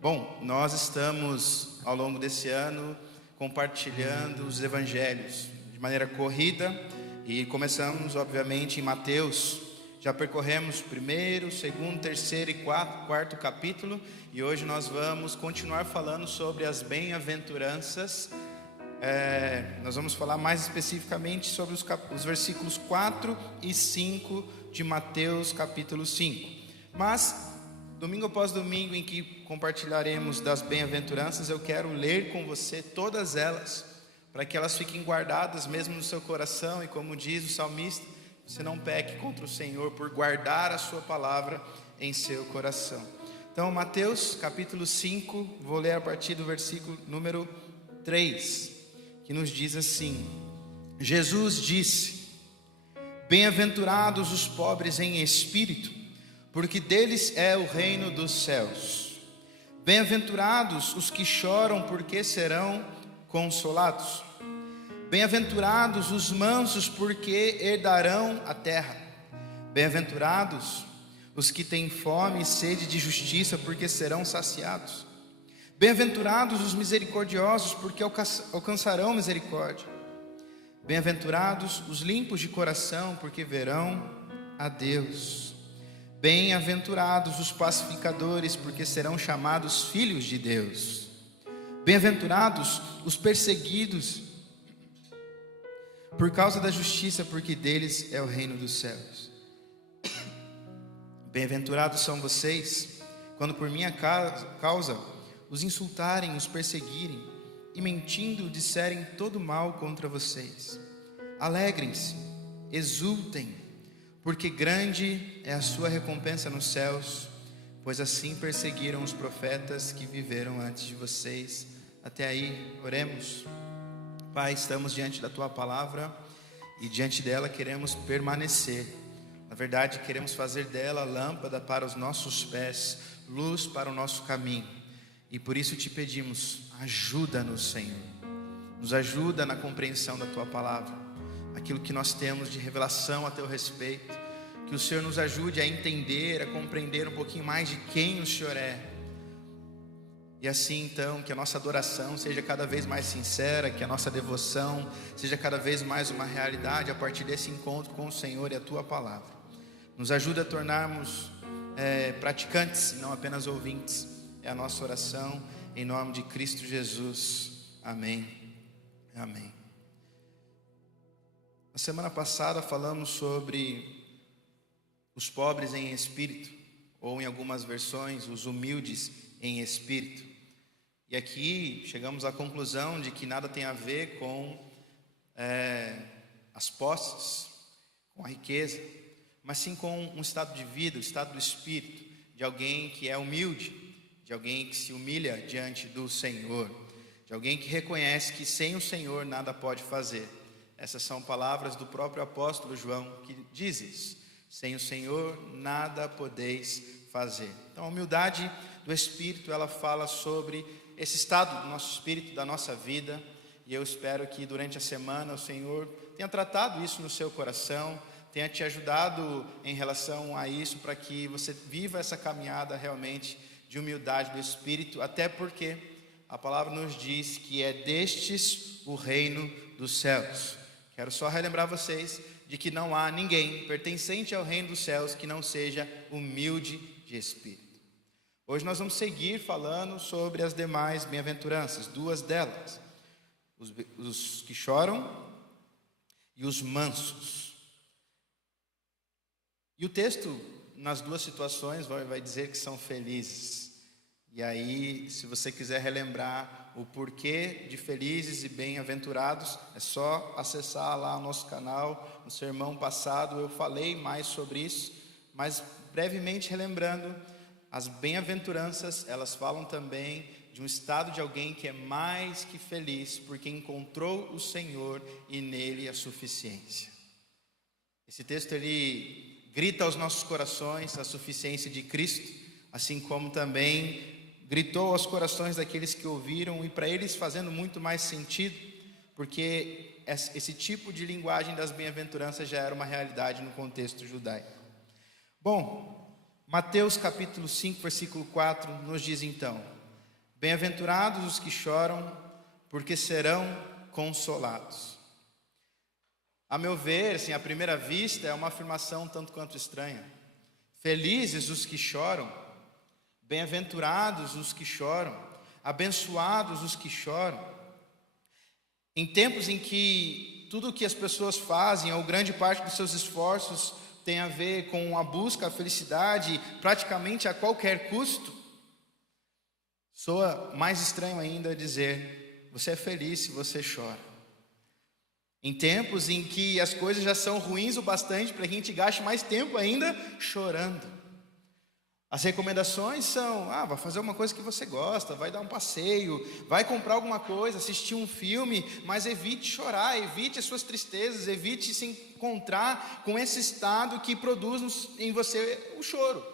Bom, nós estamos ao longo desse ano compartilhando os evangelhos de maneira corrida e começamos obviamente em Mateus. Já percorremos primeiro, segundo, terceiro e quarto capítulo e hoje nós vamos continuar falando sobre as bem-aventuranças. Nós vamos falar mais especificamente sobre os versículos 4 e 5 de Mateus capítulo 5. Mas domingo após domingo em que compartilharemos das bem-aventuranças, eu quero ler com você todas elas, para que elas fiquem guardadas mesmo no seu coração. E como diz o salmista, você não peque contra o Senhor por guardar a sua palavra em seu coração. Então Mateus capítulo 5, vou ler a partir do versículo número 3, que nos diz assim: Jesus disse: bem-aventurados os pobres em espírito, porque deles é o reino dos céus. Bem-aventurados os que choram, porque serão consolados. Bem-aventurados os mansos, porque herdarão a terra. Bem-aventurados os que têm fome e sede de justiça, porque serão saciados. Bem-aventurados os misericordiosos, porque alcançarão misericórdia. Bem-aventurados os limpos de coração, porque verão a Deus. Bem-aventurados os pacificadores, porque serão chamados filhos de Deus. Bem-aventurados os perseguidos por causa da justiça, porque deles é o reino dos céus. Bem-aventurados são vocês, quando por minha causa os insultarem, os perseguirem, e mentindo disserem todo mal contra vocês. Alegrem-se, exultem, porque grande é a sua recompensa nos céus, pois assim perseguiram os profetas que viveram antes de vocês. Até aí, oremos. Pai, estamos diante da Tua palavra e diante dela queremos permanecer. Na verdade, queremos fazer dela lâmpada para os nossos pés, luz para o nosso caminho. E por isso te pedimos, ajuda-nos, Senhor. Nos ajuda na compreensão da Tua palavra, aquilo que nós temos de revelação a Teu respeito, que o Senhor nos ajude a entender, a compreender um pouquinho mais de quem o Senhor é. E assim então, que a nossa adoração seja cada vez mais sincera, que a nossa devoção seja cada vez mais uma realidade a partir desse encontro com o Senhor e a Tua palavra. Nos ajuda a tornarmos praticantes, não apenas ouvintes. É a nossa oração, em nome de Cristo Jesus. Amém. Amém. Na semana passada falamos sobre os pobres em espírito, ou em algumas versões, os humildes em espírito. E aqui chegamos à conclusão de que nada tem a ver com as posses, com a riqueza, mas sim com um estado de vida, o estado do espírito, de alguém que é humilde, de alguém que se humilha diante do Senhor, de alguém que reconhece que sem o Senhor nada pode fazer. Essas são palavras do próprio apóstolo João, que diz isso: sem o Senhor nada podeis fazer. Então a humildade do Espírito, ela fala sobre esse estado do nosso espírito, da nossa vida. E eu espero que durante a semana o Senhor tenha tratado isso no seu coração, tenha te ajudado em relação a isso, para que você viva essa caminhada realmente de humildade do Espírito, até porque a palavra nos diz que é destes o reino dos céus. Quero só relembrar vocês de que não há ninguém pertencente ao reino dos céus que não seja humilde de espírito. Hoje nós vamos seguir falando sobre as demais bem-aventuranças, duas delas: os que choram e os mansos. E o texto, nas duas situações, vai dizer que são felizes. E aí, se você quiser relembrar o porquê de felizes e bem-aventurados, é só acessar lá o nosso canal. No sermão passado eu falei mais sobre isso, mas brevemente relembrando, as bem-aventuranças, elas falam também de um estado de alguém que é mais que feliz, porque encontrou o Senhor e nele a suficiência. Esse texto, ele grita aos nossos corações a suficiência de Cristo, assim como também gritou aos corações daqueles que ouviram, e para eles fazendo muito mais sentido, porque esse tipo de linguagem das bem-aventuranças já era uma realidade no contexto judaico. Bom, Mateus capítulo 5, versículo 4 nos diz então: Bem-aventurados os que choram, porque serão consolados. A meu ver, assim, à primeira vista, é uma afirmação tanto quanto estranha. Felizes os que choram, bem-aventurados os que choram, abençoados os que choram. Em tempos em que tudo o que as pessoas fazem, ou grande parte dos seus esforços, tem a ver com a busca, a felicidade, praticamente a qualquer custo, soa mais estranho ainda dizer: você é feliz se você chora. Em tempos em que as coisas já são ruins o bastante para que a gente gaste mais tempo ainda chorando. As recomendações são: vai fazer uma coisa que você gosta, vai dar um passeio, vai comprar alguma coisa, assistir um filme, mas evite chorar, evite as suas tristezas, evite se encontrar com esse estado que produz em você o choro.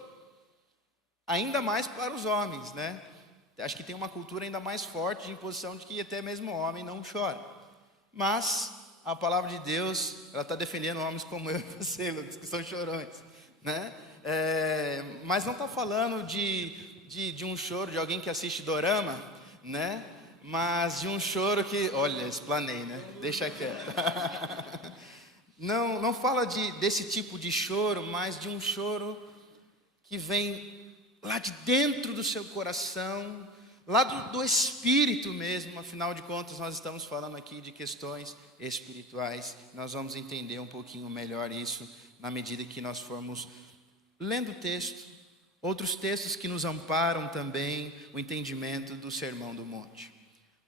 Ainda mais para os homens, né? Acho que tem uma cultura ainda mais forte de imposição de que até mesmo o homem não chora. Mas a palavra de Deus, ela está defendendo homens como eu e você, Lucas, que são chorões, né? Mas não está falando de um choro de alguém que assiste dorama, né? Mas de um choro que, olha, explanei, né? Deixa quieto. Não fala desse tipo de choro, mas de um choro que vem lá de dentro do seu coração, lá do espírito mesmo. Afinal de contas, nós estamos falando aqui de questões espirituais. Nós vamos entender um pouquinho melhor isso na medida que nós formos lendo o texto, outros textos que nos amparam também o entendimento do Sermão do Monte.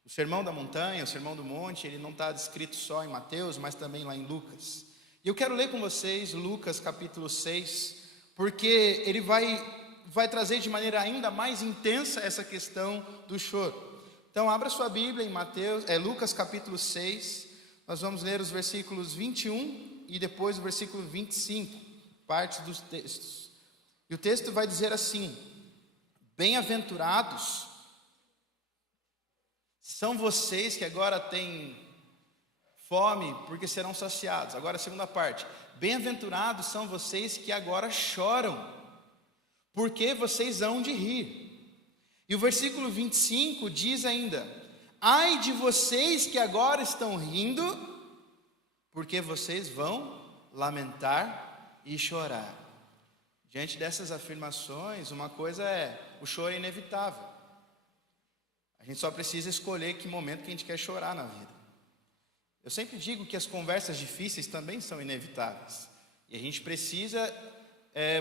O Sermão da Montanha, o Sermão do Monte, ele não está descrito só em Mateus, mas também lá em Lucas. E eu quero ler com vocês Lucas capítulo 6, porque ele vai trazer de maneira ainda mais intensa essa questão do choro. Então abra sua Bíblia em Lucas capítulo 6, nós vamos ler os versículos 21 e depois o versículo 25, partes dos textos. E o texto vai dizer assim: bem-aventurados são vocês que agora têm fome, porque serão saciados. Agora a segunda parte: bem-aventurados são vocês que agora choram, porque vocês hão de rir. E o versículo 25 diz ainda: ai de vocês que agora estão rindo, porque vocês vão lamentar e chorar. Diante dessas afirmações, uma coisa é: o choro é inevitável. A gente só precisa escolher que momento que a gente quer chorar na vida. Eu sempre digo que as conversas difíceis também são inevitáveis. E a gente precisa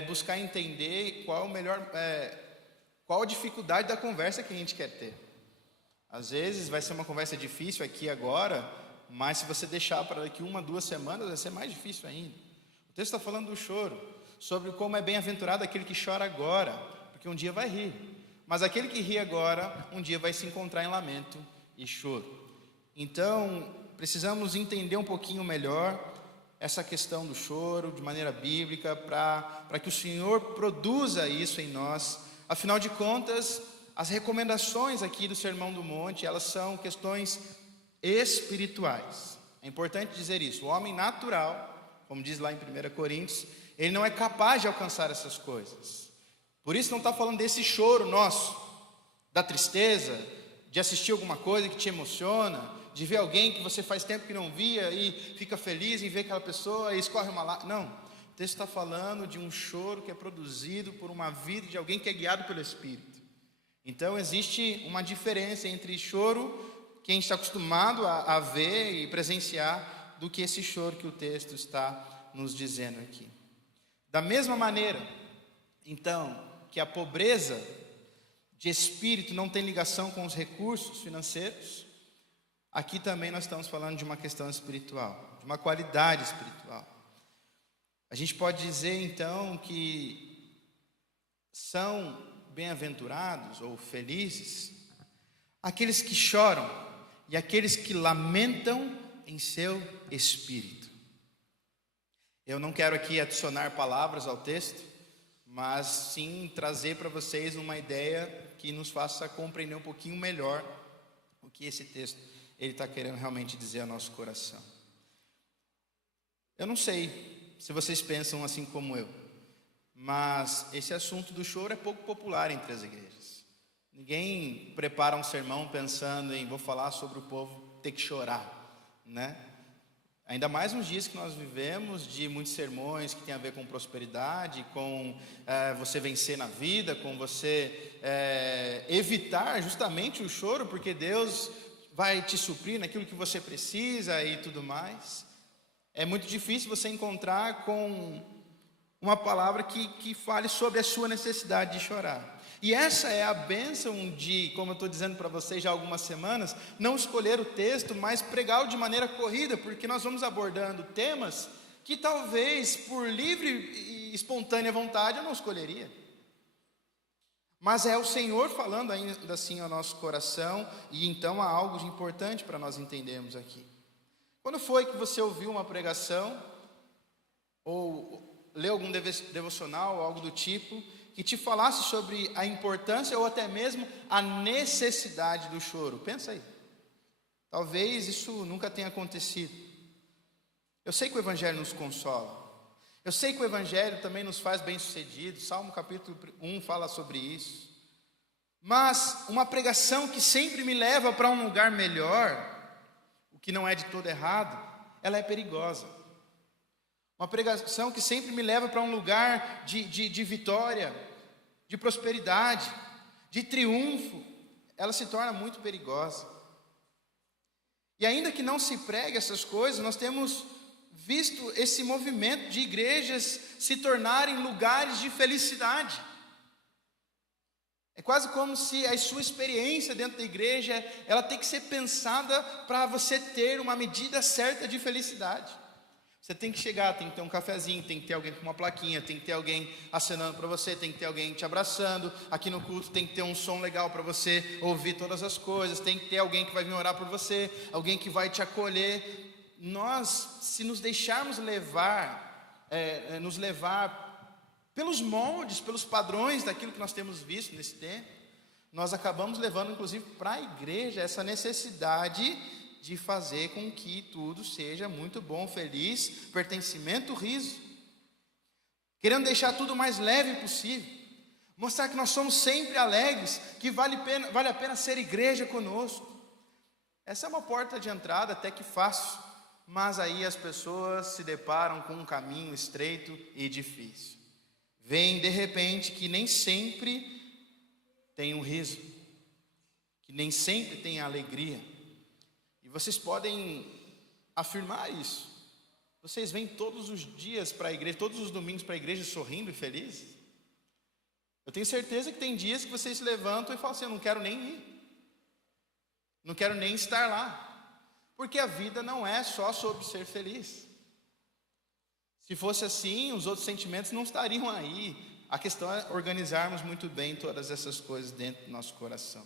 buscar entender qual a dificuldade da conversa que a gente quer ter. Às vezes vai ser uma conversa difícil aqui agora, mas se você deixar para daqui 1, 2 semanas, vai ser mais difícil ainda. O texto está falando do choro, sobre como é bem-aventurado aquele que chora agora, porque um dia vai rir. Mas aquele que ri agora, um dia vai se encontrar em lamento e choro. Então, precisamos entender um pouquinho melhor essa questão do choro de maneira bíblica, para que o Senhor produza isso em nós. Afinal de contas, as recomendações aqui do Sermão do Monte, elas são questões espirituais. É importante dizer isso. O homem natural, como diz lá em 1 Coríntios, ele não é capaz de alcançar essas coisas. Por isso não está falando desse choro nosso, da tristeza, de assistir alguma coisa que te emociona, de ver alguém que você faz tempo que não via e fica feliz em ver aquela pessoa e escorre uma lágrima. Não, o texto está falando de um choro que é produzido por uma vida de alguém que é guiado pelo Espírito. Então existe uma diferença entre choro que a gente está acostumado a ver e presenciar, do que esse choro que o texto está nos dizendo aqui. Da mesma maneira, então, que a pobreza de espírito não tem ligação com os recursos financeiros, aqui também nós estamos falando de uma questão espiritual, de uma qualidade espiritual. A gente pode dizer então que são bem-aventurados ou felizes aqueles que choram e aqueles que lamentam em seu espírito. Eu não quero aqui adicionar palavras ao texto, mas sim trazer para vocês uma ideia que nos faça compreender um pouquinho melhor o que esse texto ele está querendo realmente dizer ao nosso coração. Eu não sei se vocês pensam assim como eu, mas esse assunto do choro é pouco popular entre as igrejas. Ninguém prepara um sermão pensando em vou falar sobre o povo ter que chorar, né? Ainda mais nos dias que nós vivemos, de muitos sermões que tem a ver com prosperidade, com você vencer na vida, com você evitar justamente o choro, porque Deus vai te suprir naquilo que você precisa e tudo mais. É muito difícil você encontrar com uma palavra que fale sobre a sua necessidade de chorar. E essa é a bênção de, como eu estou dizendo para vocês já há algumas semanas, não escolher o texto, mas pregá-lo de maneira corrida, porque nós vamos abordando temas que talvez por livre e espontânea vontade eu não escolheria. Mas é o Senhor falando ainda assim ao nosso coração, e então há algo de importante para nós entendermos aqui. Quando foi que você ouviu uma pregação, ou leu algum devocional, ou algo do tipo, que te falasse sobre a importância ou até mesmo a necessidade do choro? Pensa aí. Talvez isso nunca tenha acontecido. Eu sei que o Evangelho nos consola. Eu sei que o Evangelho também nos faz bem-sucedidos. Salmo capítulo 1 fala sobre isso. Mas uma pregação que sempre me leva para um lugar melhor, o que não é de todo errado, ela é perigosa. Uma pregação que sempre me leva para um lugar de vitória, de prosperidade, de triunfo, ela se torna muito perigosa. E ainda que não se pregue essas coisas, nós temos visto esse movimento de igrejas se tornarem lugares de felicidade. É quase como se a sua experiência dentro da igreja, ela tem que ser pensada para você ter uma medida certa de felicidade. Você tem que chegar, tem que ter um cafezinho, tem que ter alguém com uma plaquinha, tem que ter alguém acenando para você, tem que ter alguém te abraçando. Aqui no culto tem que ter um som legal para você ouvir todas as coisas, tem que ter alguém que vai vir orar por você, alguém que vai te acolher. Nós, se nos deixarmos levar, nos levar pelos moldes, pelos padrões daquilo que nós temos visto nesse tempo, nós acabamos levando inclusive para a igreja essa necessidade de fazer com que tudo seja muito bom, feliz, pertencimento, riso, querendo deixar tudo o mais leve possível, mostrar que nós somos sempre alegres, que vale a pena ser igreja conosco. Essa é uma porta de entrada até que fácil, mas aí as pessoas se deparam com um caminho estreito e difícil. Vem de repente que nem sempre tem um riso, que nem sempre tem alegria. E vocês podem afirmar isso. Vocês vêm todos os dias para a igreja, todos os domingos para a igreja sorrindo e felizes? Eu tenho certeza que tem dias que vocês se levantam e falam assim: eu não quero nem ir, não quero nem estar lá, porque a vida não é só sobre ser feliz. Se fosse assim, os outros sentimentos não estariam aí. A questão é organizarmos muito bem todas essas coisas dentro do nosso coração.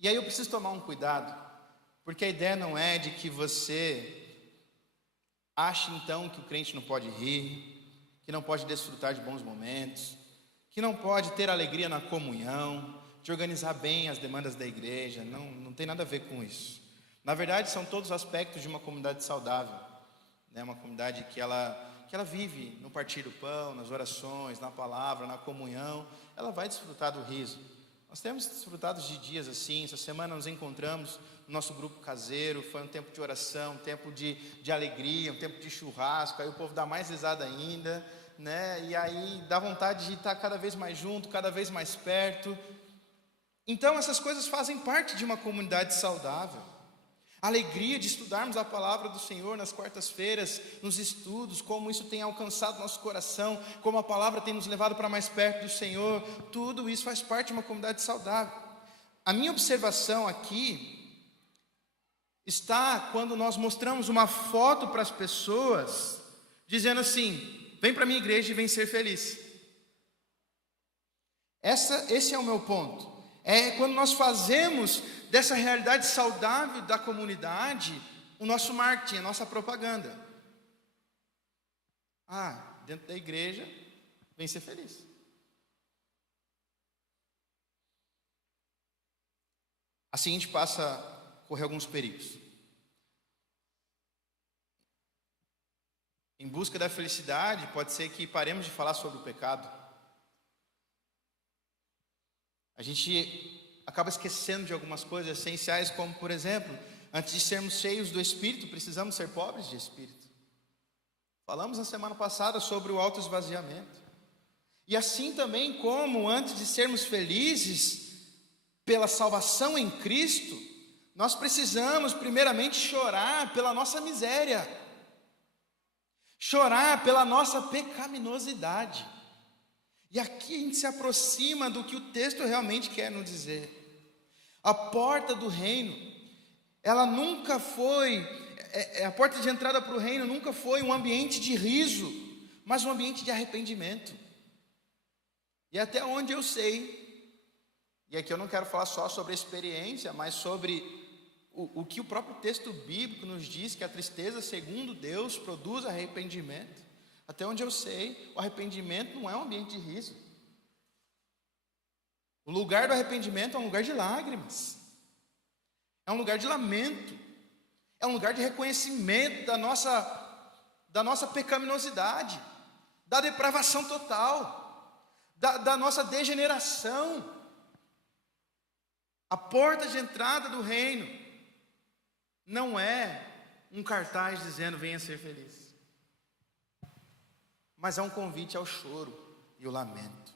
E aí eu preciso tomar um cuidado, porque a ideia não é de que você ache então que o crente não pode rir, que não pode desfrutar de bons momentos, que não pode ter alegria na comunhão, de organizar bem as demandas da igreja. Não tem nada a ver com isso. Na verdade, são todos aspectos de uma comunidade saudável, né? Uma comunidade que ela vive no partir do pão, nas orações, na palavra, na comunhão. Ela vai desfrutar do riso. Nós temos desfrutado de dias assim. Essa semana nos encontramos no nosso grupo caseiro. Foi um tempo de oração, um tempo de alegria, um tempo de churrasco. Aí o povo dá mais risada ainda, né? E aí dá vontade de estar cada vez mais junto, cada vez mais perto. Então essas coisas fazem parte de uma comunidade saudável. A alegria de estudarmos a palavra do Senhor nas quartas-feiras, nos estudos, como isso tem alcançado nosso coração, como a palavra tem nos levado para mais perto do Senhor, tudo isso faz parte de uma comunidade saudável. A minha observação aqui está quando nós mostramos uma foto para as pessoas, dizendo assim: vem para a minha igreja e vem ser feliz. Esse é o meu ponto. É quando nós fazemos dessa realidade saudável da comunidade o nosso marketing, a nossa propaganda. Dentro da igreja, vem ser feliz. Assim a gente passa a correr alguns perigos. Em busca da felicidade, pode ser que paremos de falar sobre o pecado. A gente acaba esquecendo de algumas coisas essenciais, como, por exemplo, antes de sermos cheios do Espírito, precisamos ser pobres de Espírito. Falamos na semana passada sobre o autoesvaziamento. E assim também como antes de sermos felizes pela salvação em Cristo, nós precisamos primeiramente chorar pela nossa miséria, chorar pela nossa pecaminosidade. E aqui a gente se aproxima do que o texto realmente quer nos dizer. A porta do reino, ela nunca foi, a porta de entrada para o reino nunca foi um ambiente de riso, mas um ambiente de arrependimento. E até onde eu sei, e aqui eu não quero falar só sobre a experiência, mas sobre o que o próprio texto bíblico nos diz, que a tristeza, segundo Deus, produz arrependimento. Até onde eu sei, o arrependimento não é um ambiente de riso. O lugar do arrependimento é um lugar de lágrimas, é um lugar de lamento, é um lugar de reconhecimento da nossa pecaminosidade, da depravação total, da nossa degeneração. A porta de entrada do reino não é um cartaz dizendo venha ser feliz, mas é um convite ao choro e o lamento.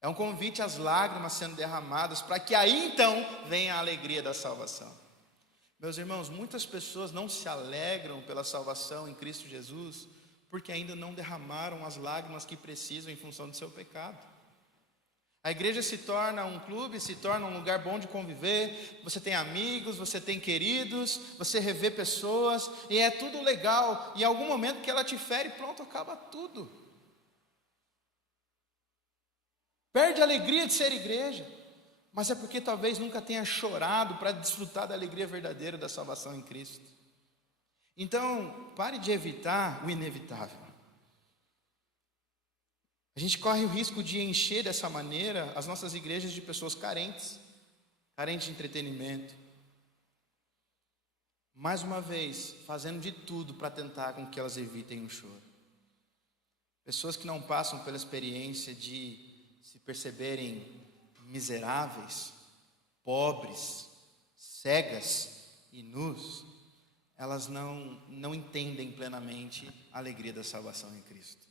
É um convite às lágrimas sendo derramadas, para que aí então venha a alegria da salvação. Meus irmãos, muitas pessoas não se alegram pela salvação em Cristo Jesus, porque ainda não derramaram as lágrimas que precisam em função do seu pecado. A igreja se torna um clube, se torna um lugar bom de conviver, você tem amigos, você tem queridos, você revê pessoas, e é tudo legal, e em algum momento que ela te fere, pronto, acaba tudo. Perde a alegria de ser igreja, mas é porque talvez nunca tenha chorado para desfrutar da alegria verdadeira da salvação em Cristo. Então, pare de evitar o inevitável. A gente corre o risco de encher dessa maneira as nossas igrejas de pessoas carentes de entretenimento. Mais uma vez, fazendo de tudo para tentar com que elas evitem o choro. Pessoas que não passam pela experiência de se perceberem miseráveis, pobres, cegas e nus, elas não entendem plenamente a alegria da salvação em Cristo.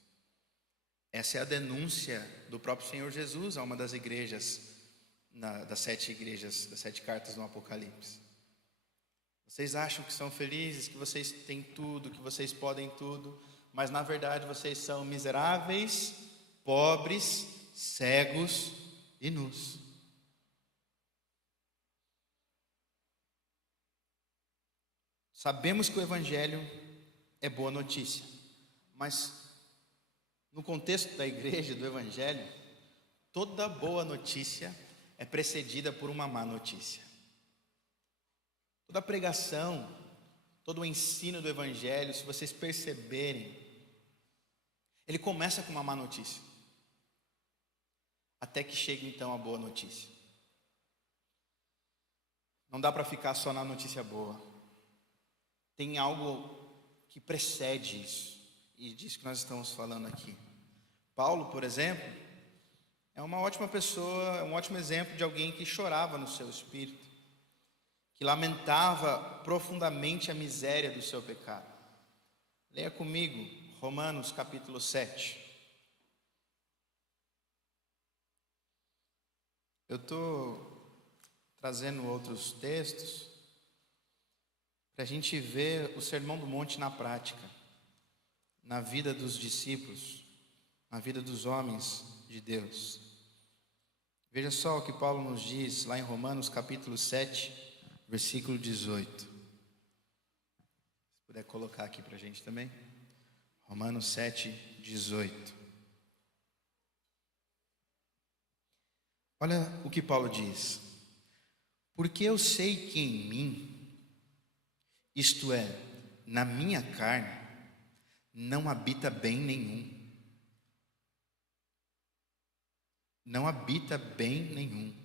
Essa é a denúncia do próprio Senhor Jesus a uma das igrejas, das 7 igrejas, das 7 cartas do Apocalipse. Vocês acham que são felizes, que vocês têm tudo, que vocês podem tudo, mas na verdade vocês são miseráveis, pobres, cegos e nus. Sabemos que o Evangelho é boa notícia, mas no contexto da igreja, do Evangelho, toda boa notícia é precedida por uma má notícia. Toda pregação, todo o ensino do Evangelho, se vocês perceberem, ele começa com uma má notícia, até que chegue então a boa notícia. Não dá para ficar só na notícia boa. Tem algo que precede isso, e disso que nós estamos falando aqui. Paulo, por exemplo, é uma ótima pessoa, é um ótimo exemplo de alguém que chorava no seu espírito, que lamentava profundamente a miséria do seu pecado. Leia comigo Romanos capítulo 7. Eu estou trazendo outros textos para a gente ver o Sermão do Monte na prática, na vida dos discípulos, na vida dos homens de Deus. Veja só o que Paulo nos diz lá em Romanos capítulo 7, versículo 18. Se puder colocar aqui para a gente também. Romanos 7, 18. Olha o que Paulo diz. Porque eu sei que em mim, isto é, na minha carne, não habita bem nenhum. Não habita bem nenhum.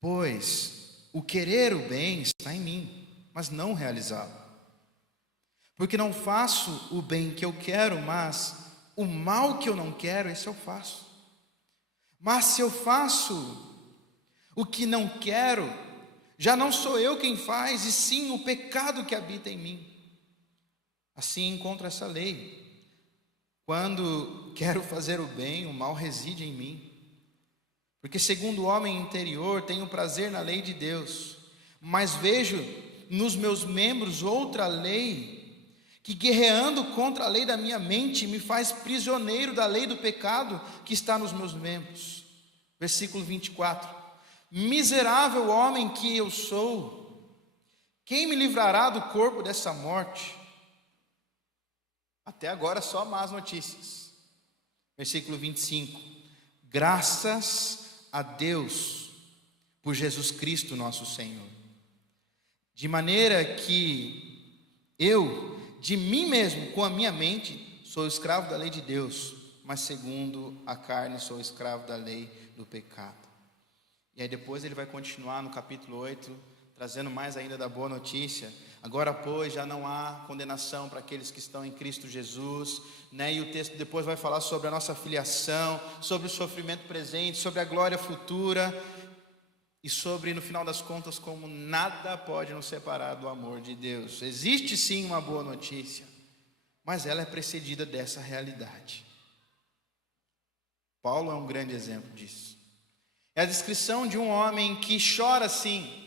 Pois o querer o bem está em mim, mas não realizá-lo. Porque não faço o bem que eu quero, mas o mal que eu não quero, esse eu faço. Mas se eu faço o que não quero, já não sou eu quem faz, e sim o pecado que habita em mim. Assim encontro essa lei: quando quero fazer o bem, o mal reside em mim. Porque segundo o homem interior, tenho prazer na lei de Deus, mas vejo nos meus membros outra lei, que guerreando contra a lei da minha mente, me faz prisioneiro da lei do pecado que está nos meus membros. Versículo 24: miserável homem que eu sou, quem me livrará do corpo dessa morte? Até agora só más notícias. Versículo 25: graças a Deus por Jesus Cristo nosso Senhor, de maneira que eu, de mim mesmo, com a minha mente, sou escravo da lei de Deus, mas segundo a carne sou escravo da lei do pecado. E aí depois ele vai continuar no capítulo 8, trazendo mais ainda da boa notícia. Agora, pois, já não há condenação para aqueles que estão em Cristo Jesus, né? E o texto depois vai falar sobre a nossa filiação, sobre o sofrimento presente, sobre a glória futura, e sobre, no final das contas, como nada pode nos separar do amor de Deus. Existe sim uma boa notícia, mas ela é precedida dessa realidade. Paulo é um grande exemplo disso. É a descrição de um homem que chora sim,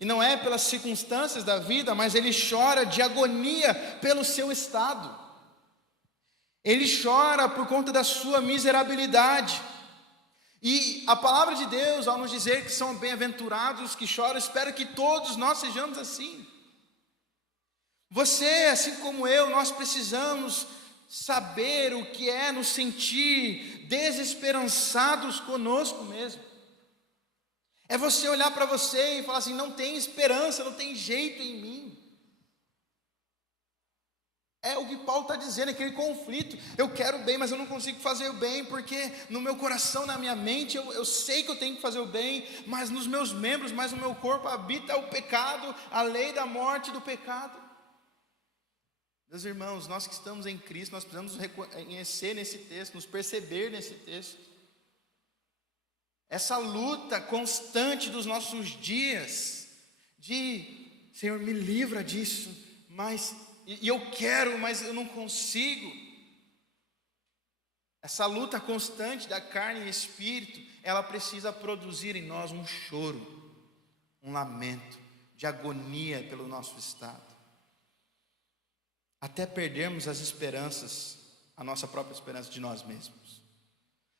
e não é pelas circunstâncias da vida, mas ele chora de agonia pelo seu estado. Ele chora por conta da sua miserabilidade. E a palavra de Deus, ao nos dizer que são bem-aventurados os que choram, espero que todos nós sejamos assim. Você, assim como eu, nós precisamos saber o que é nos sentir desesperançados conosco mesmo. É você olhar para você e falar assim: não tem esperança, não tem jeito em mim. É o que Paulo está dizendo, aquele conflito. Eu quero o bem, mas eu não consigo fazer o bem, porque no meu coração, na minha mente, eu sei que eu tenho que fazer o bem, mas nos meus membros, mas no meu corpo habita o pecado, a lei da morte e do pecado. Meus irmãos, nós que estamos em Cristo, nós precisamos reconhecer nesse texto, nos perceber nesse texto. Essa luta constante dos nossos dias, de Senhor, me livra disso, mas, e eu quero, mas eu não consigo. Essa luta constante da carne e espírito, ela precisa produzir em nós um choro, um lamento, de agonia pelo nosso estado. Até perdermos as esperanças, a nossa própria esperança de nós mesmos.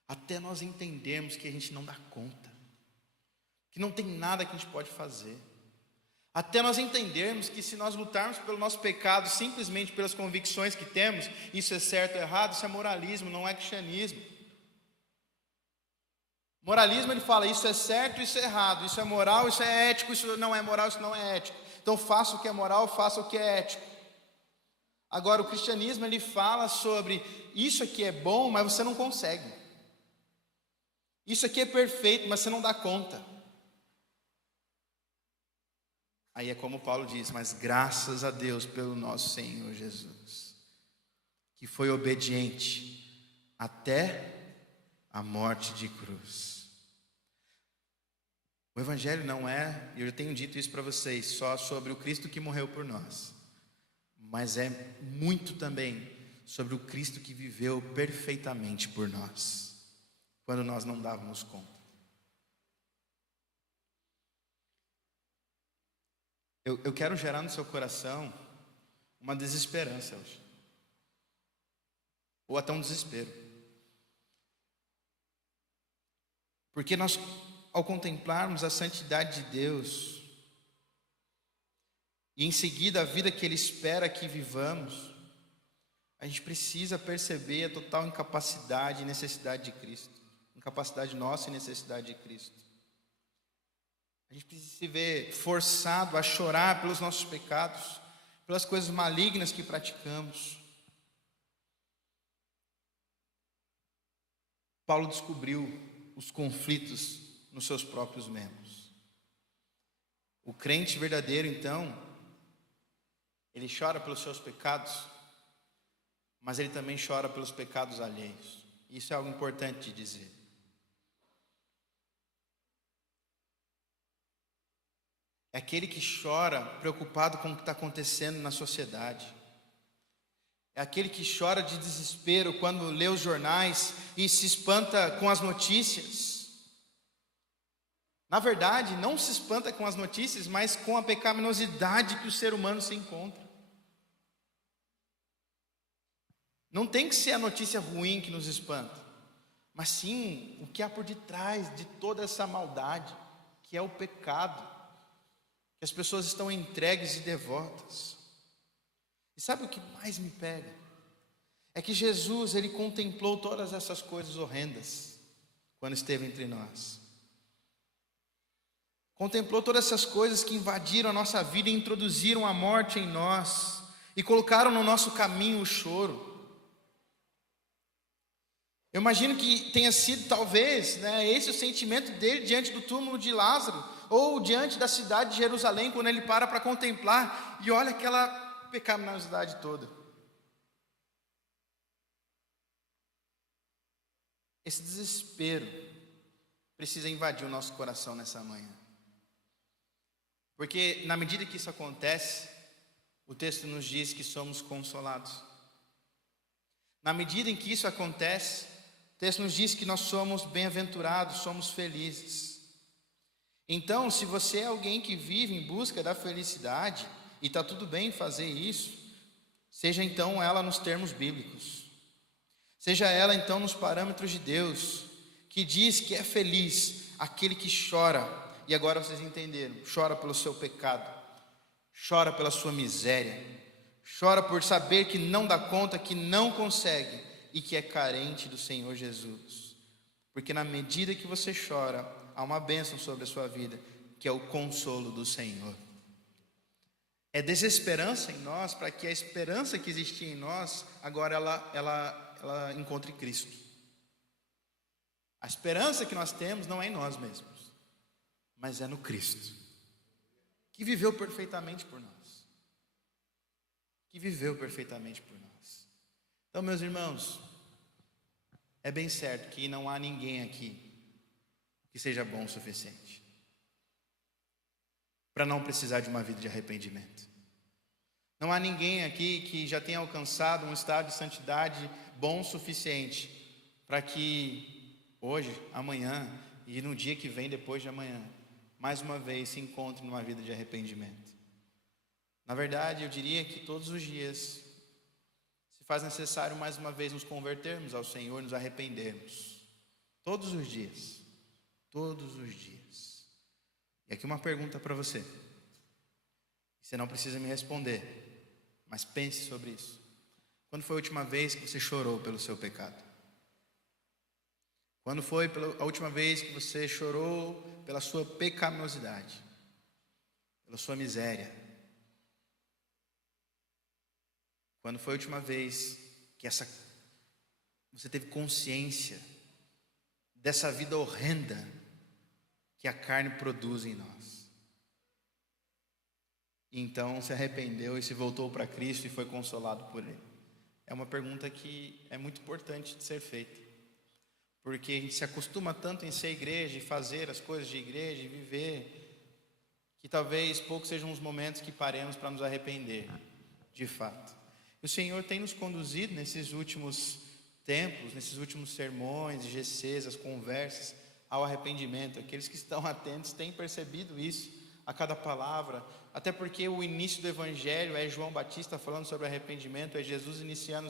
Até nós entendermos que a gente não dá conta, que não tem nada que a gente pode fazer. Até nós entendermos que se nós lutarmos pelo nosso pecado simplesmente pelas convicções que temos, isso é certo ou errado, isso é moralismo, não é cristianismo. Moralismo, ele fala, isso é certo, isso é errado, isso é moral, isso é ético, isso não é moral, isso não é ético. Então faça o que é moral, faça o que é ético. Agora o cristianismo, ele fala sobre isso aqui é bom, mas você não consegue. Isso aqui é perfeito, mas você não dá conta. Aí é como Paulo diz: mas graças a Deus pelo nosso Senhor Jesus, que foi obediente até a morte de cruz. O Evangelho não é, e eu tenho dito isso para vocês, só sobre o Cristo que morreu por nós, mas é muito também sobre o Cristo que viveu perfeitamente por nós, quando nós não dávamos conta. Eu quero gerar no seu coração uma desesperança hoje, ou até um desespero, porque nós, ao contemplarmos a santidade de Deus, e em seguida a vida que Ele espera que vivamos, a gente precisa perceber a total incapacidade e necessidade de Cristo, incapacidade nossa e necessidade de Cristo. A gente precisa se ver forçado a chorar pelos nossos pecados, pelas coisas malignas que praticamos. Paulo descobriu os conflitos nos seus próprios membros. O crente verdadeiro, então, ele chora pelos seus pecados, mas ele também chora pelos pecados alheios. Isso é algo importante de dizer. É aquele que chora preocupado com o que está acontecendo na sociedade. É aquele que chora de desespero quando lê os jornais e se espanta com as notícias. Na verdade, não se espanta com as notícias, mas com a pecaminosidade que o ser humano se encontra. Não tem que ser a notícia ruim que nos espanta, mas sim o que há por detrás de toda essa maldade, que é o pecado, que as pessoas estão entregues e devotas. E sabe o que mais me pega? É que Jesus, ele contemplou todas essas coisas horrendas quando esteve entre nós. Contemplou todas essas coisas que invadiram a nossa vida e introduziram a morte em nós e colocaram no nosso caminho o choro. Eu imagino que tenha sido talvez, esse o sentimento dele diante do túmulo de Lázaro, ou diante da cidade de Jerusalém, quando ele para contemplar e olha aquela pecaminosidade toda. Esse desespero precisa invadir o nosso coração nessa manhã, porque na medida que isso acontece, o texto nos diz que somos consolados. Na medida em que isso acontece, o texto nos diz que nós somos bem-aventurados, somos felizes. Então, se você é alguém que vive em busca da felicidade, e está tudo bem fazer isso, seja então ela nos termos bíblicos, seja ela então nos parâmetros de Deus, que diz que é feliz aquele que chora, e agora vocês entenderam, chora pelo seu pecado, chora pela sua miséria, chora por saber que não dá conta, que não consegue, e que é carente do Senhor Jesus, porque na medida que você chora, há uma bênção sobre a sua vida, que é o consolo do Senhor. É desesperança em nós, para que a esperança que existia em nós, agora ela encontre Cristo. A esperança que nós temos não é em nós mesmos, mas é no Cristo, que viveu perfeitamente por nós, que viveu perfeitamente por nós. Então, meus irmãos, é bem certo que não há ninguém aqui que seja bom o suficiente para não precisar de uma vida de arrependimento. Não há ninguém aqui que já tenha alcançado um estado de santidade bom o suficiente para que hoje, amanhã e no dia que vem depois de amanhã, mais uma vez se encontre numa vida de arrependimento. Na verdade, eu diria que todos os dias se faz necessário mais uma vez nos convertermos ao Senhor, nos arrependermos. Todos os dias. Todos os dias. E aqui uma pergunta para você. Você não precisa me responder, mas pense sobre isso. Quando foi a última vez que você chorou pelo seu pecado? Quando foi a última vez que você chorou pela sua pecaminosidade, pela sua miséria? Quando foi a última vez que você teve consciência dessa vida horrenda que a carne produz em nós? E então se arrependeu e se voltou para Cristo e foi consolado por Ele? É uma pergunta que é muito importante de ser feita, porque a gente se acostuma tanto em ser igreja e fazer as coisas de igreja e viver, que talvez poucos sejam os momentos que paremos para nos arrepender, de fato. O Senhor tem nos conduzido nesses últimos tempos, nesses últimos sermões, GCs, as conversas, ao arrependimento. Aqueles que estão atentos têm percebido isso a cada palavra, até porque o início do Evangelho é João Batista falando sobre arrependimento, é Jesus iniciando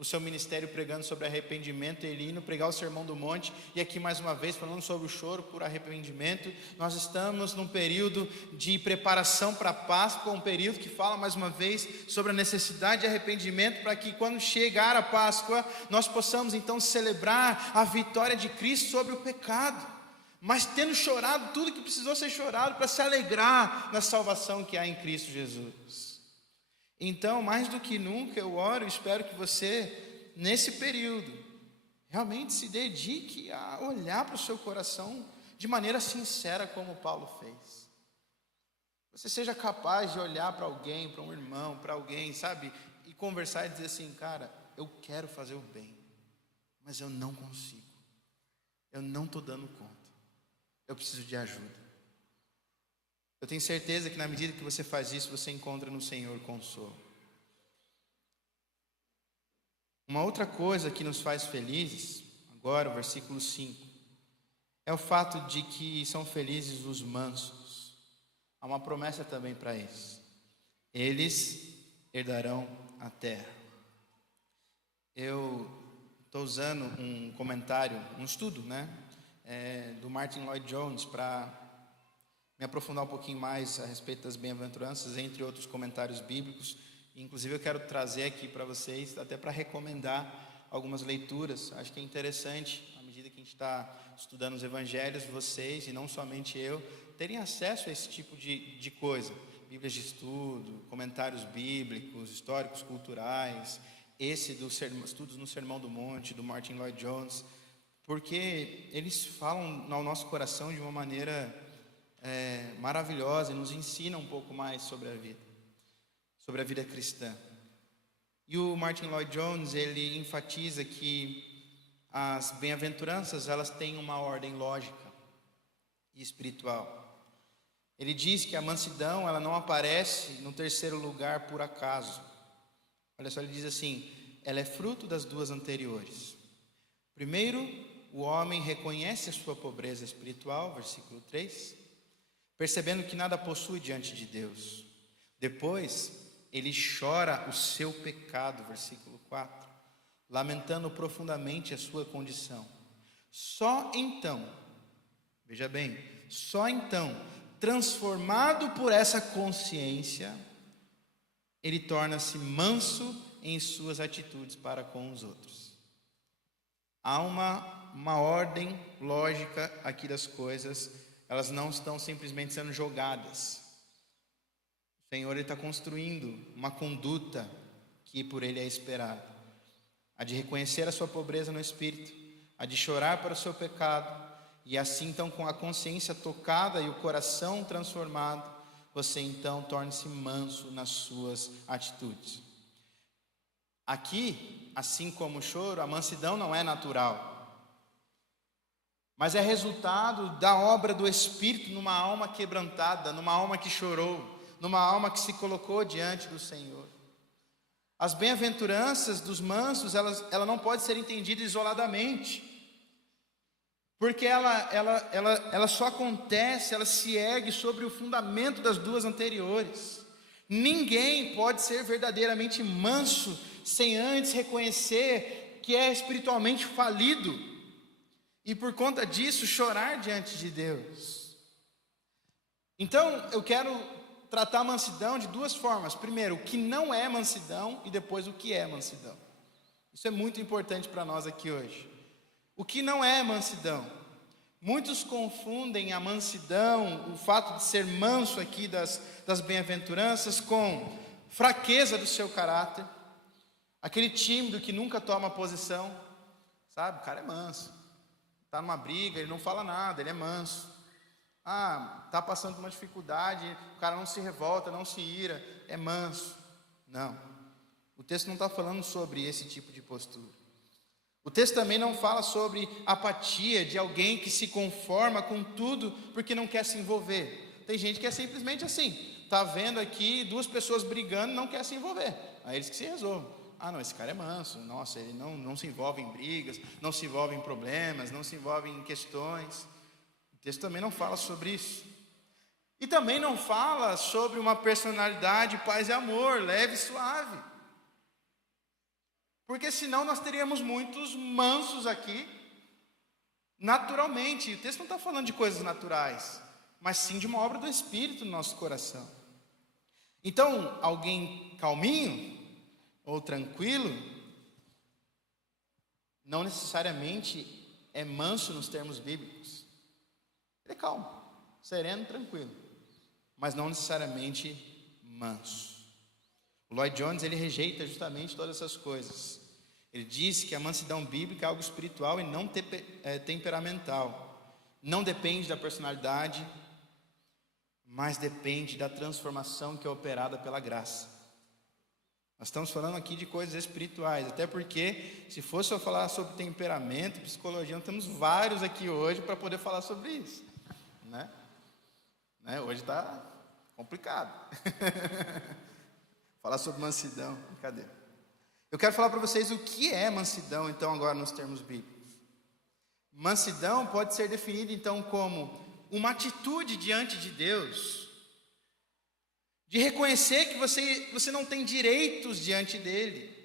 o seu ministério pregando sobre arrependimento, ele indo pregar o Sermão do Monte, e aqui mais uma vez falando sobre o choro por arrependimento. Nós estamos num período de preparação para a Páscoa, um período que fala mais uma vez sobre a necessidade de arrependimento, para que quando chegar a Páscoa, nós possamos então celebrar a vitória de Cristo sobre o pecado, mas tendo chorado tudo que precisou ser chorado para se alegrar na salvação que há em Cristo Jesus. Então, mais do que nunca, eu oro e espero que você, nesse período, realmente se dedique a olhar para o seu coração de maneira sincera, como Paulo fez. Você seja capaz de olhar para alguém, para um irmão, para alguém, sabe? E conversar e dizer assim: cara, eu quero fazer o bem, mas eu não consigo. Eu não estou dando conta. Eu preciso de ajuda. Eu tenho certeza que na medida que você faz isso, você encontra no Senhor consolo. Uma outra coisa que nos faz felizes, agora o versículo 5, é o fato de que são felizes os mansos. Há uma promessa também para eles. Eles herdarão a terra. Eu estou usando um comentário, um estudo, do Martin Lloyd Jones para me aprofundar um pouquinho mais a respeito das bem-aventuranças, entre outros comentários bíblicos. Inclusive eu quero trazer aqui para vocês, até para recomendar algumas leituras. Acho que é interessante, à medida que a gente está estudando os evangelhos, vocês, e não somente eu, terem acesso a esse tipo de coisa. Bíblias de estudo, comentários bíblicos, históricos, culturais, esse dos estudos no Sermão do Monte, do Martin Lloyd Jones, porque eles falam ao nosso coração de uma maneira maravilhosa e nos ensinam um pouco mais sobre a vida cristã. E o Martin Lloyd Jones, ele enfatiza que as bem-aventuranças, elas têm uma ordem lógica e espiritual. Ele diz que a mansidão, ela não aparece no terceiro lugar por acaso. Olha só, ele diz assim: ela é fruto das duas anteriores. Primeiro, o homem reconhece a sua pobreza espiritual, versículo 3, percebendo que nada possui diante de Deus. Depois, ele chora o seu pecado, versículo 4, lamentando profundamente a sua condição. Só então, veja bem, só então, transformado por essa consciência, ele torna-se manso em suas atitudes para com os outros. Há uma ordem lógica aqui das coisas, elas não estão simplesmente sendo jogadas. O Senhor está construindo uma conduta que por Ele é esperada. A de reconhecer a sua pobreza no espírito, a de chorar para o seu pecado, e assim então com a consciência tocada e o coração transformado, você então torne-se manso nas suas atitudes. Aqui, assim como o choro, a mansidão não é natural, mas é resultado da obra do Espírito numa alma quebrantada, numa alma que chorou, numa alma que se colocou diante do Senhor. As bem-aventuranças dos mansos, ela não pode ser entendida isoladamente, porque ela só acontece, ela se ergue sobre o fundamento das duas anteriores. Ninguém pode ser verdadeiramente manso sem antes reconhecer que é espiritualmente falido e por conta disso chorar diante de Deus. Então eu quero tratar a mansidão de duas formas: primeiro, o que não é mansidão, e depois o que é mansidão. Isso é muito importante para nós aqui hoje. O que não é mansidão? Muitos confundem a mansidão, o fato de ser manso aqui das bem-aventuranças, com fraqueza do seu caráter. Aquele tímido que nunca toma posição, sabe? O cara é manso, está numa briga, ele não fala nada, ele é manso. Está passando por uma dificuldade, o cara não se revolta, não se ira, é manso. Não, o texto não está falando sobre esse tipo de postura. O texto também não fala sobre apatia de alguém que se conforma com tudo porque não quer se envolver. Tem gente que é simplesmente assim, está vendo aqui duas pessoas brigando e não quer se envolver, aí eles que se resolvam. Não, esse cara é manso, nossa, ele não se envolve em brigas, não se envolve em problemas, não se envolve em questões. O texto também não fala sobre isso. E também não fala sobre uma personalidade paz e amor, leve e suave. Porque senão nós teríamos muitos mansos aqui, naturalmente. O texto não está falando de coisas naturais, mas sim de uma obra do Espírito no nosso coração. Então, alguém calminho ou tranquilo, não necessariamente é manso nos termos bíblicos. Ele é calmo, sereno, tranquilo, mas não necessariamente manso. O Lloyd Jones, ele rejeita justamente todas essas coisas. Ele diz que a mansidão bíblica é algo espiritual e não temperamental. Não depende da personalidade, mas depende da transformação que é operada pela graça. Nós estamos falando aqui de coisas espirituais, até porque se fosse eu falar sobre temperamento e psicologia, nós temos vários aqui hoje para poder falar sobre isso, né? né? Hoje está complicado. Falar sobre mansidão, cadê? Eu quero falar para vocês o que é mansidão, então, agora nos termos bíblicos. Mansidão pode ser definida, então, como uma atitude diante de Deus, de reconhecer que você não tem direitos diante dele,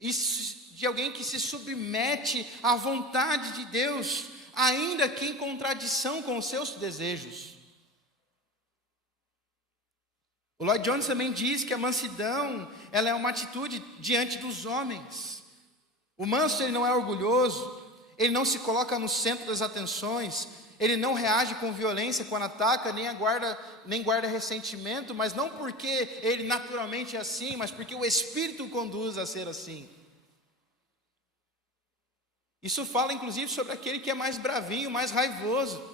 e de alguém que se submete à vontade de Deus, ainda que em contradição com os seus desejos. O Lloyd Jones também diz que a mansidão, ela é uma atitude diante dos homens. O manso, ele não é orgulhoso, ele não se coloca no centro das atenções, ele não reage com violência quando ataca, nem guarda ressentimento, mas não porque ele naturalmente é assim, mas porque o Espírito o conduz a ser assim. Isso fala inclusive sobre aquele que é mais bravinho, mais raivoso,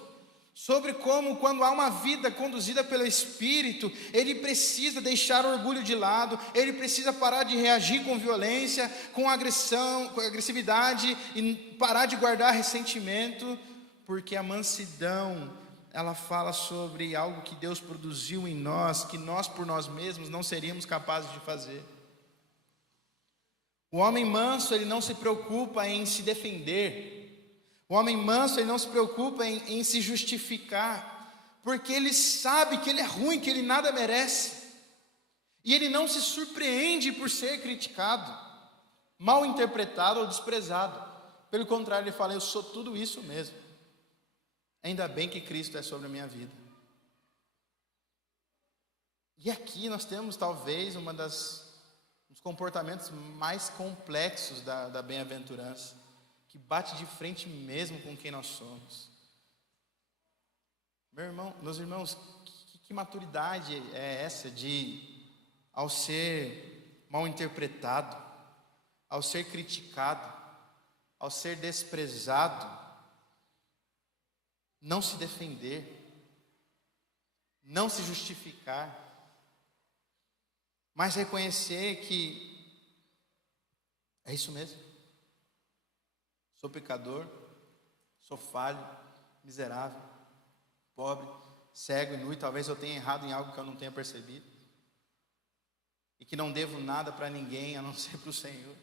sobre como, quando há uma vida conduzida pelo Espírito, ele precisa deixar o orgulho de lado, ele precisa parar de reagir com violência, com agressão, com agressividade, e parar de guardar ressentimento, porque a mansidão, ela fala sobre algo que Deus produziu em nós, que nós por nós mesmos não seríamos capazes de fazer. O homem manso, ele não se preocupa em se defender. O homem manso, ele não se preocupa em se justificar, porque ele sabe que ele é ruim, que ele nada merece. E ele não se surpreende por ser criticado, mal interpretado ou desprezado. Pelo contrário, ele fala: eu sou tudo isso mesmo. Ainda bem que Cristo é sobre a minha vida. E aqui nós temos talvez um dos comportamentos mais complexos da bem-aventurança, que bate de frente mesmo com quem nós somos. Meus irmãos, que maturidade é essa de, ao ser mal interpretado, ao ser criticado, ao ser desprezado, não se defender, não se justificar, mas reconhecer que é isso mesmo. Sou pecador, sou falho, miserável, pobre, cego e nu, e talvez eu tenha errado em algo que eu não tenha percebido, e que não devo nada para ninguém a não ser para o Senhor,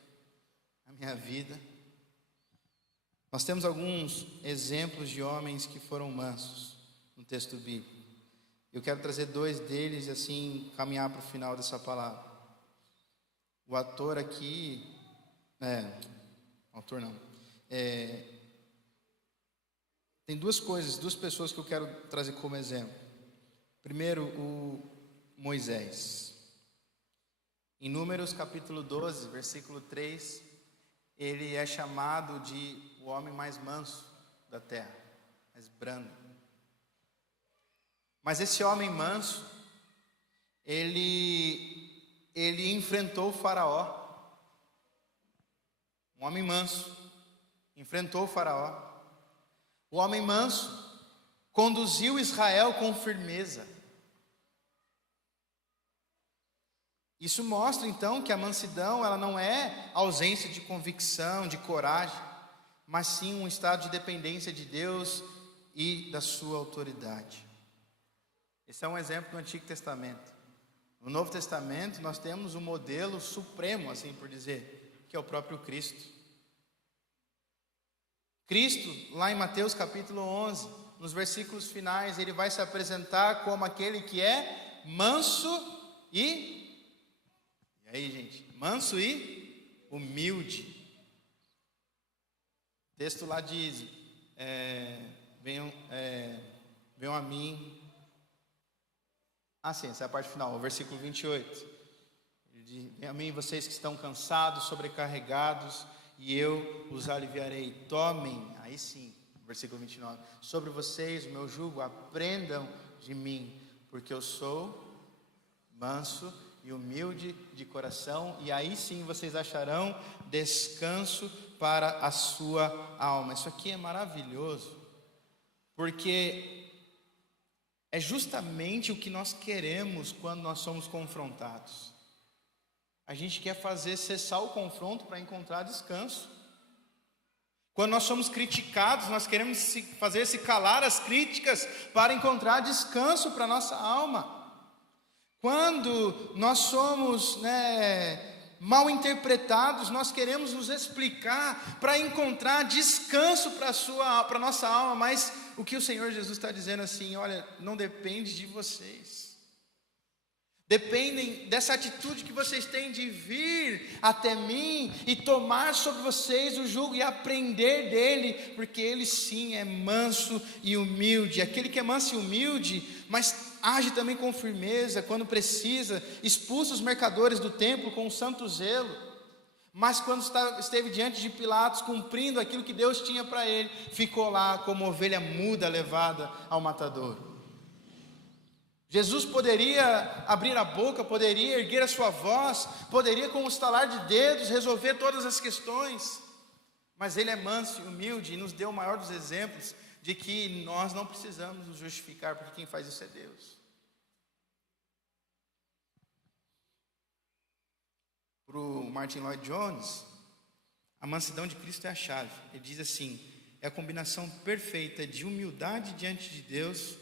a minha vida. Nós temos alguns exemplos de homens que foram mansos no texto bíblico. Eu quero trazer 2 deles, assim, caminhar para o final dessa palavra. O ator aqui, autor não. Tem 2 pessoas que eu quero trazer como exemplo. Primeiro, o Moisés. Em Números capítulo 12, versículo 3, ele é chamado de o homem mais manso da terra, mais brando. Mas esse homem manso, ele enfrentou o faraó. Um homem manso enfrentou o faraó. O homem manso conduziu Israel com firmeza. Isso mostra então que a mansidão, ela não é ausência de convicção, de coragem, mas sim um estado de dependência de Deus e da sua autoridade. Esse é um exemplo do Antigo Testamento. No Novo Testamento nós temos o modelo supremo, assim por dizer, que é o próprio Cristo. Cristo, lá em Mateus capítulo 11, nos versículos finais, ele vai se apresentar como aquele que é manso e aí, gente? Manso e humilde. O texto lá diz: venham a mim. Sim, essa é a parte final, o versículo 28. Ele diz: venham a mim vocês que estão cansados, sobrecarregados, e eu os aliviarei. Tomem, aí sim, versículo 29, sobre vocês o meu jugo, aprendam de mim, porque eu sou manso e humilde de coração, e aí sim vocês acharão descanso para a sua alma. Isso aqui é maravilhoso, porque é justamente o que nós queremos quando nós somos confrontados. A gente quer fazer cessar o confronto para encontrar descanso. Quando nós somos criticados, nós queremos fazer se calar as críticas para encontrar descanso para a nossa alma. Quando nós somos mal interpretados, nós queremos nos explicar para encontrar descanso para a nossa alma. Mas o que o Senhor Jesus está dizendo assim, olha, não depende de vocês. Dependem dessa atitude que vocês têm de vir até mim e tomar sobre vocês o jugo e aprender dele, porque ele sim é manso e humilde. Aquele que é manso e humilde, mas age também com firmeza quando precisa, expulsa os mercadores do templo com um santo zelo. Mas quando esteve diante de Pilatos, cumprindo aquilo que Deus tinha para ele, ficou lá como ovelha muda levada ao matadouro. Jesus poderia abrir a boca, poderia erguer a sua voz, poderia com um estalar de dedos resolver todas as questões, mas ele é manso e humilde e nos deu o maior dos exemplos de que nós não precisamos nos justificar, porque quem faz isso é Deus. Para o Martin Lloyd Jones, a mansidão de Cristo é a chave. Ele diz assim: é a combinação perfeita de humildade diante de Deus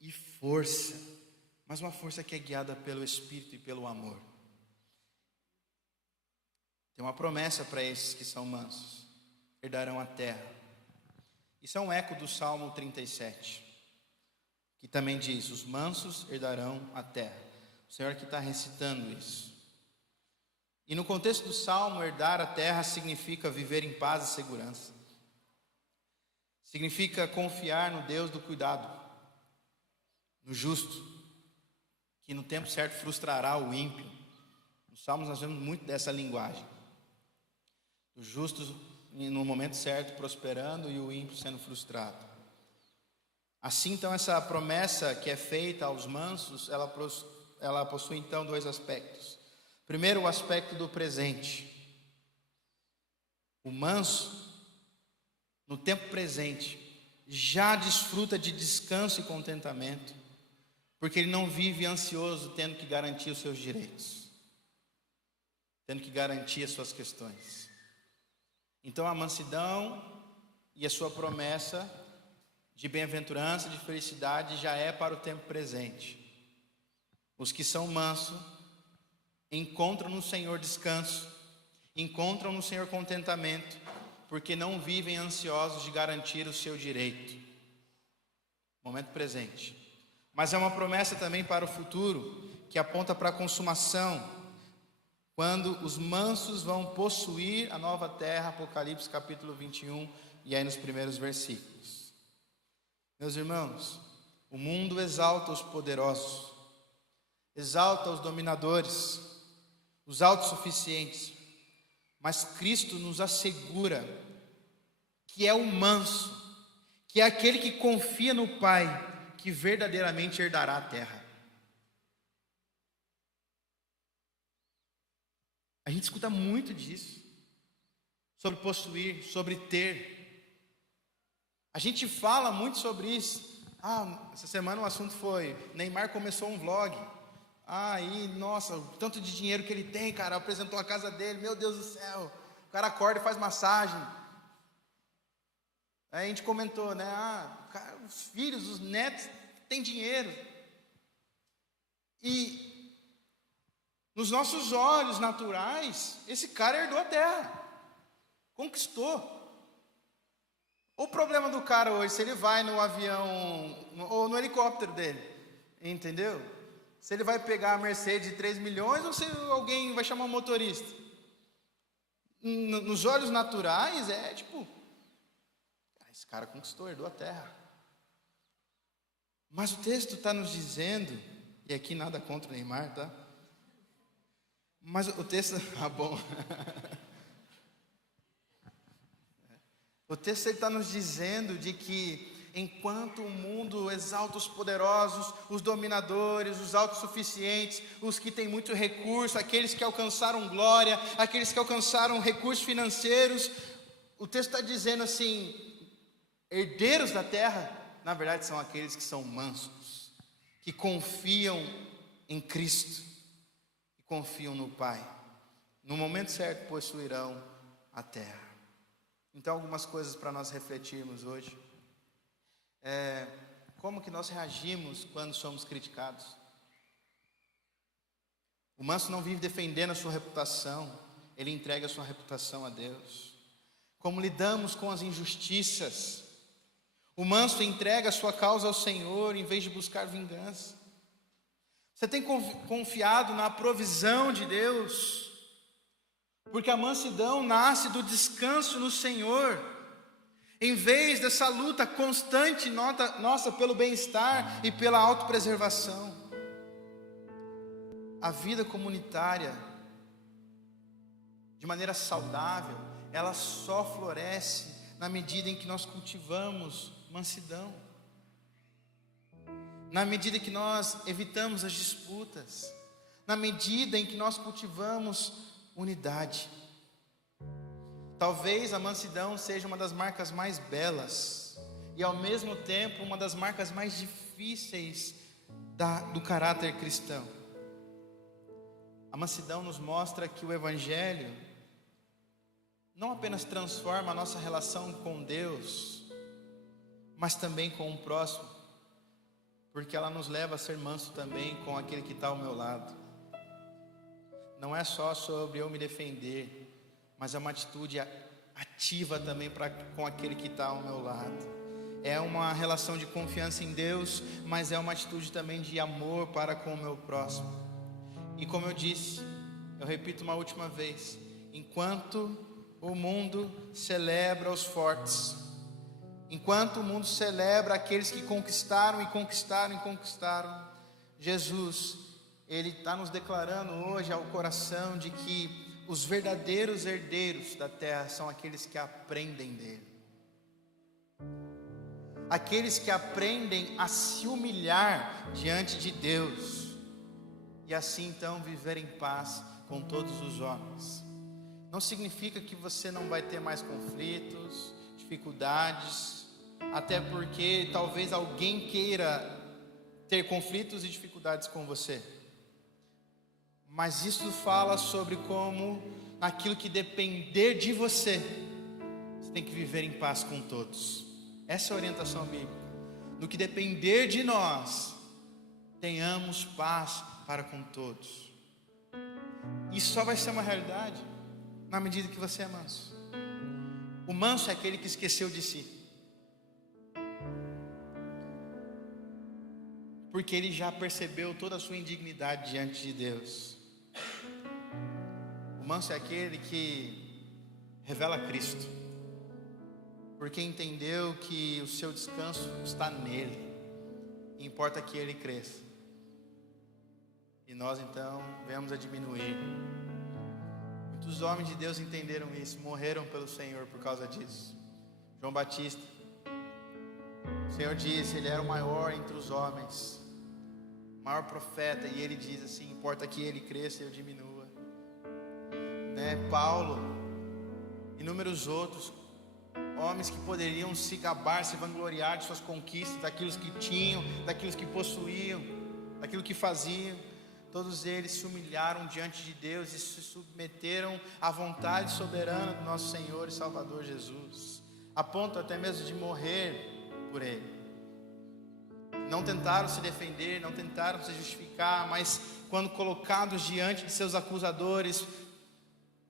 e força, mas uma força que é guiada pelo Espírito e pelo amor. Tem uma promessa para esses que são mansos: herdarão a terra. Isso é um eco do Salmo 37, que também diz: os mansos herdarão a terra. O Senhor que está recitando isso. E no contexto do Salmo, herdar a terra significa viver em paz e segurança. Significa confiar no Deus do cuidado, no justo, que no tempo certo frustrará o ímpio. Nos Salmos nós vemos muito dessa linguagem. O justo no momento certo prosperando e o ímpio sendo frustrado. Assim então essa promessa que é feita aos mansos, ela possui então dois aspectos. Primeiro, o aspecto do presente. O manso, no tempo presente, já desfruta de descanso e contentamento, porque ele não vive ansioso tendo que garantir os seus direitos, tendo que garantir as suas questões. Então a mansidão e a sua promessa de bem-aventurança, de felicidade já é para o tempo presente. Os que são mansos encontram no Senhor descanso, encontram no Senhor contentamento, porque não vivem ansiosos de garantir o seu direito. Momento presente. Mas é uma promessa também para o futuro, que aponta para a consumação, quando os mansos vão possuir a nova terra, Apocalipse capítulo 21, e aí nos primeiros versículos. Meus irmãos, o mundo exalta os poderosos, exalta os dominadores, os autossuficientes, mas Cristo nos assegura que é o manso, que é aquele que confia no Pai, que verdadeiramente herdará a terra. A gente escuta muito disso, sobre possuir, sobre ter. A gente fala muito sobre isso. Essa semana o assunto foi: Neymar começou um vlog. Nossa, o tanto de dinheiro que ele tem, cara, apresentou a casa dele, meu Deus do céu. O cara acorda e faz massagem. Aí a gente comentou, né? Os filhos, os netos têm dinheiro. E nos nossos olhos naturais, esse cara herdou a terra, conquistou. O problema do cara hoje, se ele vai no avião ou no helicóptero dele, entendeu? Se ele vai pegar a Mercedes de 3 milhões ou se alguém vai chamar um motorista. Nos olhos naturais é tipo, esse cara conquistou, herdou a terra. Mas o texto está nos dizendo, e aqui nada contra o Neymar, tá? Mas o texto, bom. O texto está nos dizendo de que enquanto o mundo exalta os poderosos, os dominadores, os autossuficientes, os que têm muito recurso, aqueles que alcançaram glória, aqueles que alcançaram recursos financeiros, o texto está dizendo assim: herdeiros da terra, na verdade são aqueles que são mansos, que confiam em Cristo, que confiam no Pai. No momento certo possuirão a terra. Então, algumas coisas para nós refletirmos hoje. Como que nós reagimos quando somos criticados? O manso não vive defendendo a sua reputação, ele entrega a sua reputação a Deus. Como lidamos com as injustiças? O manso entrega a sua causa ao Senhor em vez de buscar vingança. Você tem confiado na provisão de Deus? Porque a mansidão nasce do descanso no Senhor, em vez dessa luta constante nossa pelo bem-estar e pela autopreservação. A vida comunitária, de maneira saudável, ela só floresce na medida em que nós cultivamos mansidão, na medida que nós evitamos as disputas, na medida em que nós cultivamos unidade. Talvez a mansidão seja uma das marcas mais belas e ao mesmo tempo uma das marcas mais difíceis do caráter cristão. A mansidão nos mostra que o Evangelho não apenas transforma a nossa relação com Deus, mas também com o próximo, porque ela nos leva a ser manso também com aquele que está ao meu lado. Não é só sobre eu me defender, mas é uma atitude ativa também com aquele que está ao meu lado. É uma relação de confiança em Deus, mas é uma atitude também de amor para com o meu próximo. E como eu disse, eu repito uma última vez: enquanto o mundo celebra os fortes, enquanto o mundo celebra aqueles que conquistaram, Jesus, Ele está nos declarando hoje ao coração de que os verdadeiros herdeiros da terra são aqueles que aprendem dele, aqueles que aprendem a se humilhar diante de Deus, e assim então viver em paz com todos os homens. Não significa que você não vai ter mais conflitos, dificuldades, até porque talvez alguém queira ter conflitos e dificuldades com você. Mas isso fala sobre como, naquilo que depender de você, você tem que viver em paz com todos. Essa é a orientação bíblica. No que depender de nós, tenhamos paz para com todos. Isso só vai ser uma realidade na medida que você é manso. O manso é aquele que esqueceu de si, porque ele já percebeu toda a sua indignidade diante de Deus. O manso é aquele que revela Cristo, porque entendeu que o seu descanso está nele, e importa que ele cresça, e nós então viemos a diminuir. Muitos homens de Deus entenderam isso, morreram pelo Senhor por causa disso. João Batista, o Senhor disse, ele era o maior entre os homens, o maior profeta, e ele diz assim: importa que ele cresça e eu diminua. Paulo, inúmeros outros homens que poderiam se gabar, se vangloriar de suas conquistas, daquilo que tinham, daquilo que possuíam, daquilo que faziam, todos eles se humilharam diante de Deus e se submeteram à vontade soberana do nosso Senhor e Salvador Jesus, a ponto até mesmo de morrer por Ele. Não tentaram se defender, não tentaram se justificar, mas quando colocados diante de seus acusadores,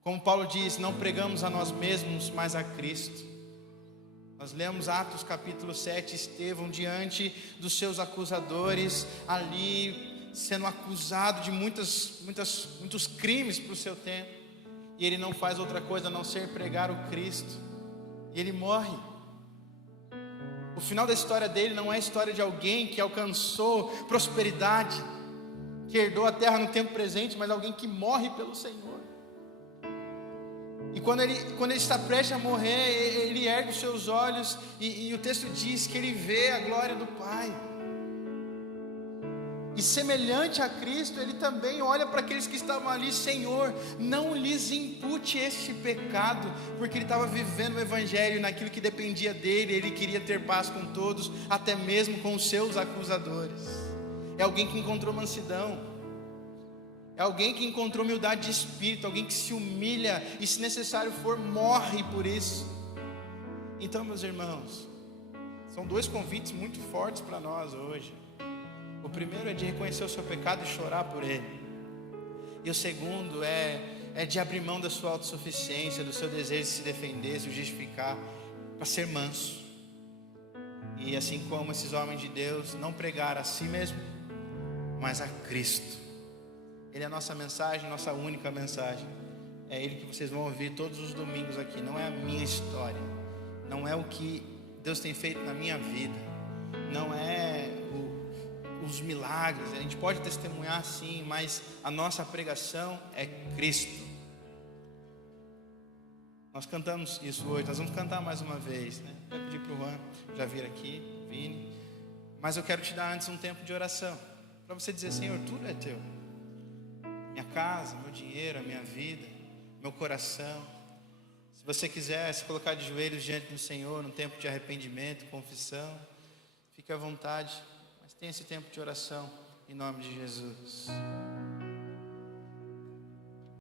como Paulo diz, não pregamos a nós mesmos, mas a Cristo. Nós lemos Atos capítulo 7, Estevão diante dos seus acusadores, ali sendo acusado de muitos crimes para o seu tempo, e ele não faz outra coisa a não ser pregar o Cristo, e ele morre. O final da história dele não é a história de alguém que alcançou prosperidade, que herdou a terra no tempo presente, mas alguém que morre pelo Senhor. E quando ele está prestes a morrer, ele ergue os seus olhos e o texto diz que ele vê a glória do Pai. E semelhante a Cristo, ele também olha para aqueles que estavam ali: Senhor, não lhes impute este pecado, porque ele estava vivendo o Evangelho naquilo que dependia dele. Ele queria ter paz com todos, até mesmo com os seus acusadores. É alguém que encontrou mansidão, é alguém que encontrou humildade de espírito, alguém que se humilha e, se necessário for, morre por isso. Então, meus irmãos, são dois convites muito fortes para nós hoje. O primeiro é de reconhecer o seu pecado e chorar por ele. E o segundo é de abrir mão da sua autossuficiência, do seu desejo de se defender, se justificar, para ser manso. E assim como esses homens de Deus não pregaram a si mesmo, mas a Cristo. Ele é a nossa mensagem, nossa única mensagem. É Ele que vocês vão ouvir todos os domingos aqui. Não é a minha história, não é o que Deus tem feito na minha vida, não é os milagres. A gente pode testemunhar sim, mas a nossa pregação é Cristo. Nós cantamos isso hoje, nós vamos cantar mais uma vez, né? Vai pedir para o Juan já vir aqui, Vini. Mas eu quero te dar antes um tempo de oração, para você dizer: Senhor, tudo é teu. Minha casa, meu dinheiro, a minha vida, meu coração. Se você quiser se colocar de joelhos diante do Senhor, num tempo de arrependimento, confissão, fique à vontade. Mas tenha esse tempo de oração, em nome de Jesus.